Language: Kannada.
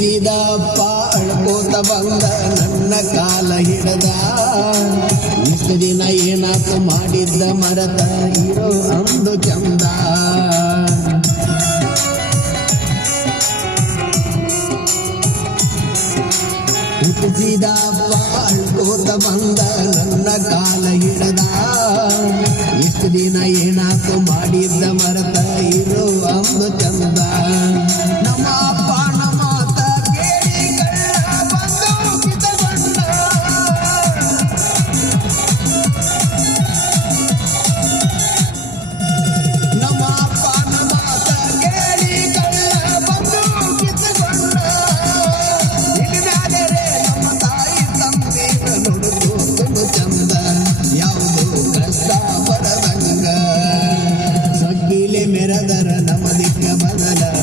ಹುಟ್ಟಿಸಿದಪ್ಪ ಅಳ್ಕೋತ ಬಂದ ನನ್ನ ಕಾಲ ಹಿಡದ ಇಷ್ಟು ದಿನ ಏನಾತು ಮಾಡಿದ್ದ ಮರತ ಇರೋ ಅಂದು ಚಂದ ಹುಟ್ಟಿಸಿದಪ್ಪ ಅಳ್ಕೋತ ಬಂದ ನನ್ನ ಕಾಲ ಹಿಡದ ಇಷ್ಟು ದಿನ ಏನಾತು ಮಾಡಿದ್ದ ಮರತ ಇರೋ ಅಂದು ಚಂದ ನಮ್ಮ ಅಪ್ಪ ಮೆರದರ ನಮದಿಕ್ಕ ಬದಲ